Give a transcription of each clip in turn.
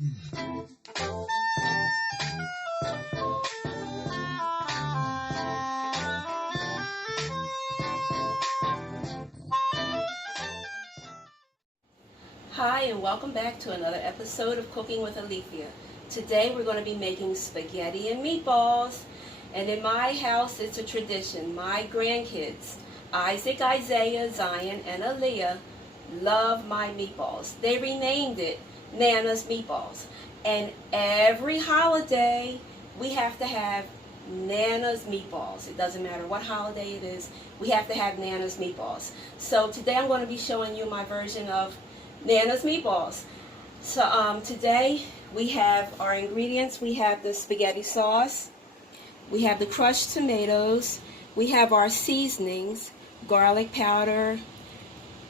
Hi, and welcome back to another episode of Cooking with Alethea. Today we're going to be making spaghetti and meatballs. And in my house, it's a tradition. My grandkids, Isaac, Isaiah, Zion, and Aaliyah, love my meatballs. They renamed it Nana's Meatballs. And every holiday, we have to have Nana's Meatballs. It doesn't matter what holiday it is, we have to have Nana's Meatballs. So today I'm going to be showing you my version of Nana's Meatballs. So today we have our ingredients. We have the spaghetti sauce, we have the crushed tomatoes, we have our seasonings, garlic powder,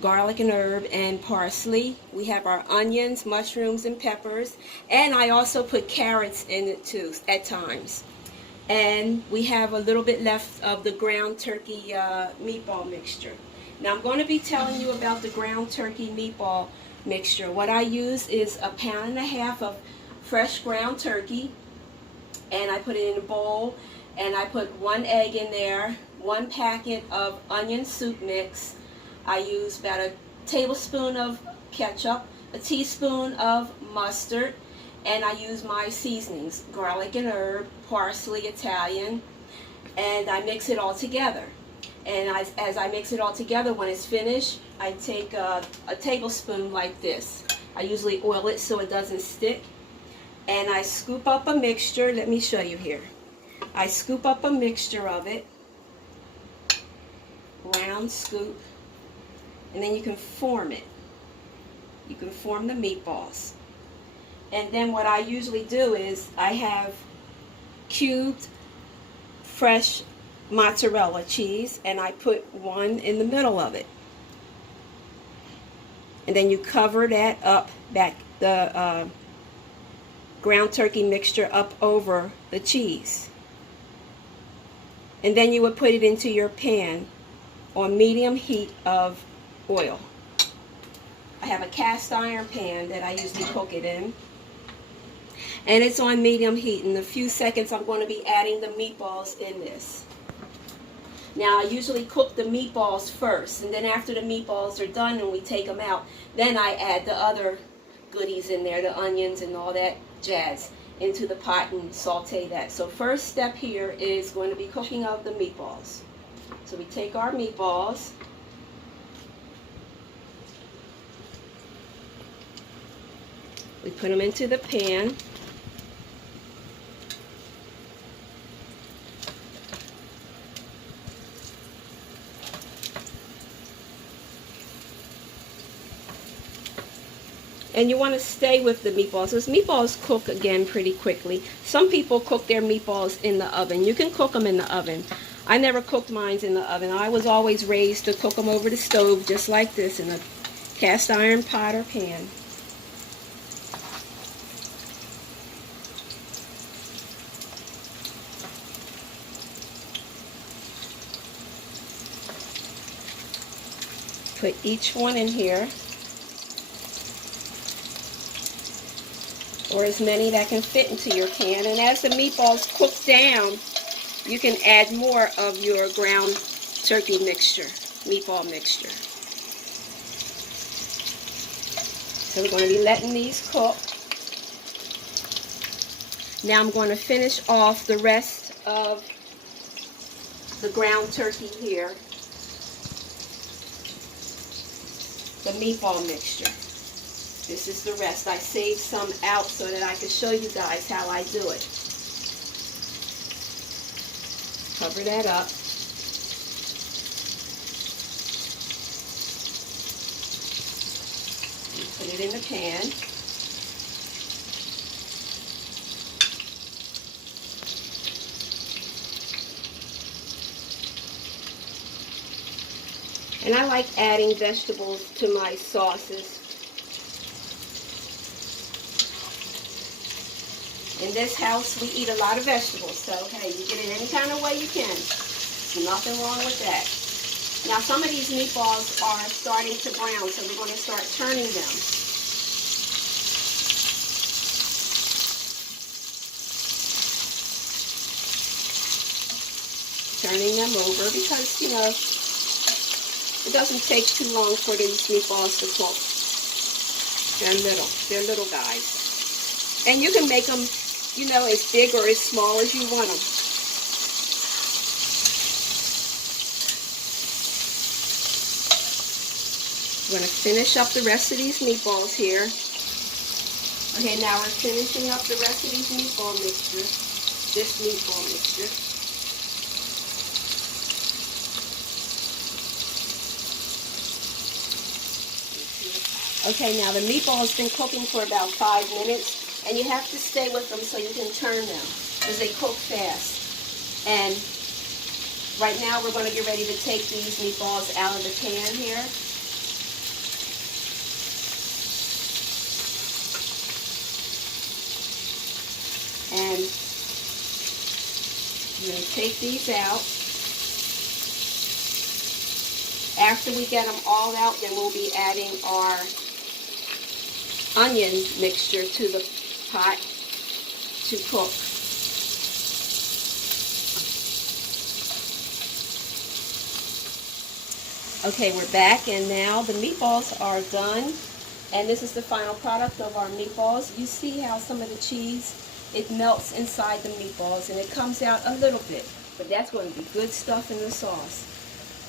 garlic and herb, and parsley. We have our onions, mushrooms, and peppers, and I also put carrots in it too at times. And we have a little bit left of the ground turkey meatball mixture. Now I'm going to be telling you about the ground turkey meatball mixture. What I use is 1.5 pounds of fresh ground turkey, and I put it in a bowl, and I put 1 egg in there, 1 packet of onion soup mix. I use about a tablespoon of ketchup, a teaspoon of mustard, and I use my seasonings, garlic and herb, parsley, Italian, and I mix it all together. And as I mix it all together, when it's finished, I take a tablespoon like this. I usually oil it so it doesn't stick. And I scoop up a mixture. Let me show you here. I scoop up a mixture of it. Round scoop. And then you can form it. You can form the meatballs. And then what I usually do is I have cubed fresh mozzarella cheese, and I put 1 in the middle of it. And then you cover that up, the ground turkey mixture up over the cheese. And then you would put it into your pan on medium heat of oil. I have a cast iron pan that I usually cook it in. And it's on medium heat. In a few seconds I'm going to be adding the meatballs in this. Now I usually cook the meatballs first, and then after the meatballs are done and we take them out, then I add the other goodies in there, the onions and all that jazz, into the pot and saute that. So first step here is going to be cooking of the meatballs. So we take our meatballs, we put them into the pan. And you want to stay with the meatballs, because meatballs cook again pretty quickly. Some people cook their meatballs in the oven. You can cook them in the oven. I never cooked mine in the oven. I was always raised to cook them over the stove just like this in a cast iron pot or pan. Put each one in here, or as many that can fit into your pan. And as the meatballs cook down, you can add more of your ground turkey mixture, meatball mixture. So we're going to be letting these cook. Now I'm going to finish off the rest of the ground turkey here, the meatball mixture. This is the rest. I saved some out so that I could show you guys how I do it. Cover that up. Put it in the pan. And I like adding vegetables to my sauces. In this house, we eat a lot of vegetables, so hey, you get it any kind of way you can. There's nothing wrong with that. Now, some of these meatballs are starting to brown, so we're going to start turning them. turning them over because, you know, it doesn't take too long for these meatballs to cook. They're little guys. And you can make them, you know, as big or as small as you want them. We're going to finish up the rest of these meatballs here. Okay, now we're finishing up the rest of these meatball mixture. This meatball mixture. Okay, now the meatball's been cooking for about 5 minutes, and you have to stay with them so you can turn them, because they cook fast. And right now we're going to get ready to take these meatballs out of the pan here. And I'm going to take these out. After we get them all out, then we'll be adding our onion mixture to the pot to cook. Okay, we're back, and now the meatballs are done. And this is the final product of our meatballs. You see how some of the cheese, it melts inside the meatballs, and it comes out a little bit. But that's going to be good stuff in the sauce.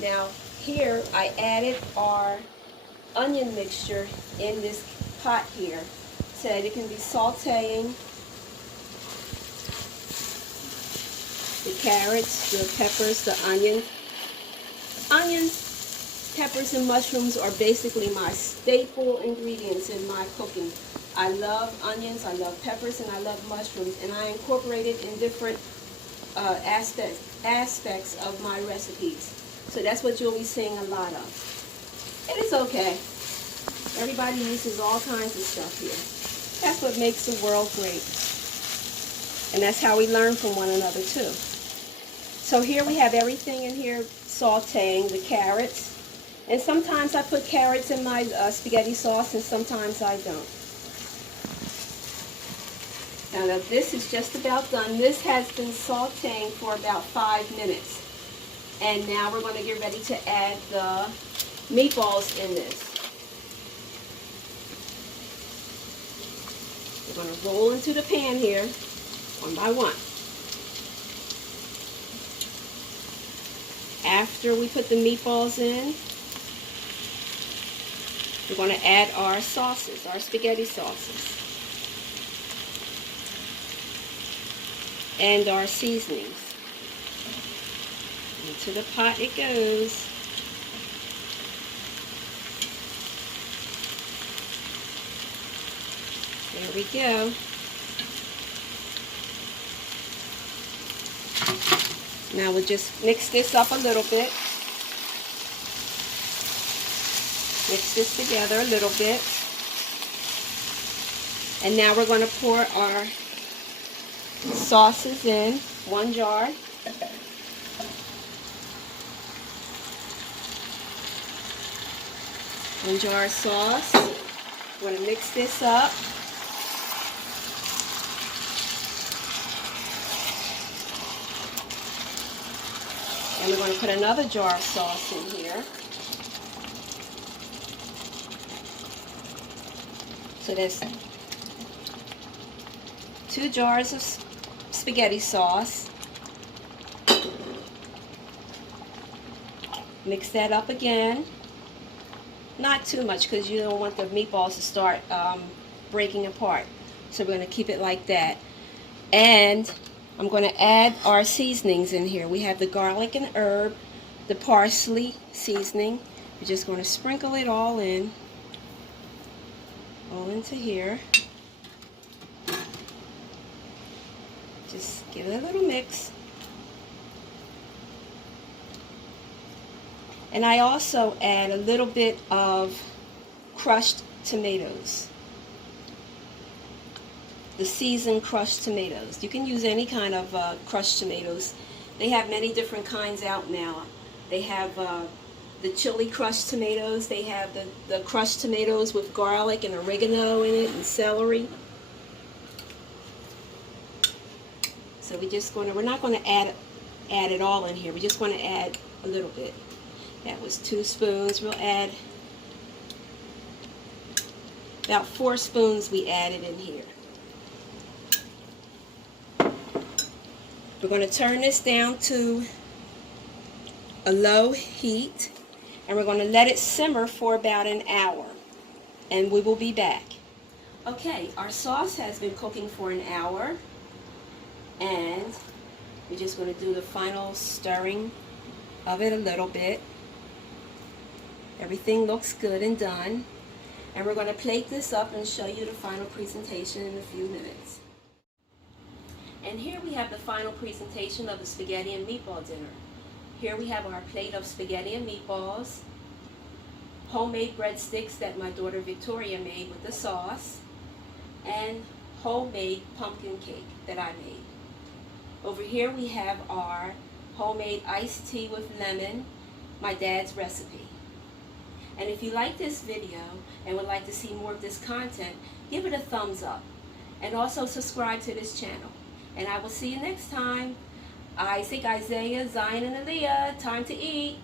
Now, here I added our onion mixture in this pot here so that it can be sauteing the carrots, the peppers, the onions. Onions, peppers, and mushrooms are basically my staple ingredients in my cooking. I love onions, I love peppers, and I love mushrooms, and I incorporate it in different aspects of my recipes. So that's what you'll be seeing a lot of. And it's okay. Everybody uses all kinds of stuff here. That's what makes the world great. And that's how we learn from one another too. So here we have everything in here sauteing, the carrots. And sometimes I put carrots in my spaghetti sauce, and sometimes I don't. Now this is just about done. This has been sauteing for about 5 minutes. And now we're going to get ready to add the meatballs in this. We're going to roll into the pan here, one by one. After we put the meatballs in, we're going to add our sauces, our spaghetti sauces, and our seasonings. Into the pot it goes. There we go. Now we'll just mix this up a little bit. Mix this together a little bit. And now we're going to pour our sauces in, 1 jar. One jar of sauce. We're going to mix this up. And we're going to put another jar of sauce in here. So there's 2 jars of spaghetti sauce. Mix that up again. Not too much because you don't want the meatballs to start breaking apart. So we're going to keep it like that. And I'm going to add our seasonings in here. We have the garlic and herb, the parsley seasoning. We're just going to sprinkle it all in. All into here. Just give it a little mix. And I also add a little bit of crushed tomatoes. The seasoned crushed tomatoes. You can use any kind of crushed tomatoes. They have many different kinds out now. They have the chili crushed tomatoes. They have the crushed tomatoes with garlic and oregano in it and celery. So we're not going to add add it all in here. We just want to add a little bit. That was 2 spoons. We'll add about 4 spoons we added in here. We're going to turn this down to a low heat, and we're going to let it simmer for about an hour, and we will be back. Okay, our sauce has been cooking for an hour, and we're just going to do the final stirring of it a little bit. Everything looks good and done, and we're going to plate this up and show you the final presentation in a few minutes. And here we have the final presentation of the spaghetti and meatball dinner. Here we have our plate of spaghetti and meatballs, homemade breadsticks that my daughter Victoria made with the sauce, and homemade pumpkin cake that I made. Over here we have our homemade iced tea with lemon, my dad's recipe. And if you like this video and would like to see more of this content, give it a thumbs up. And also subscribe to this channel. And I will see you next time. Isaac, Isaiah, Zion, and Aaliyah, time to eat.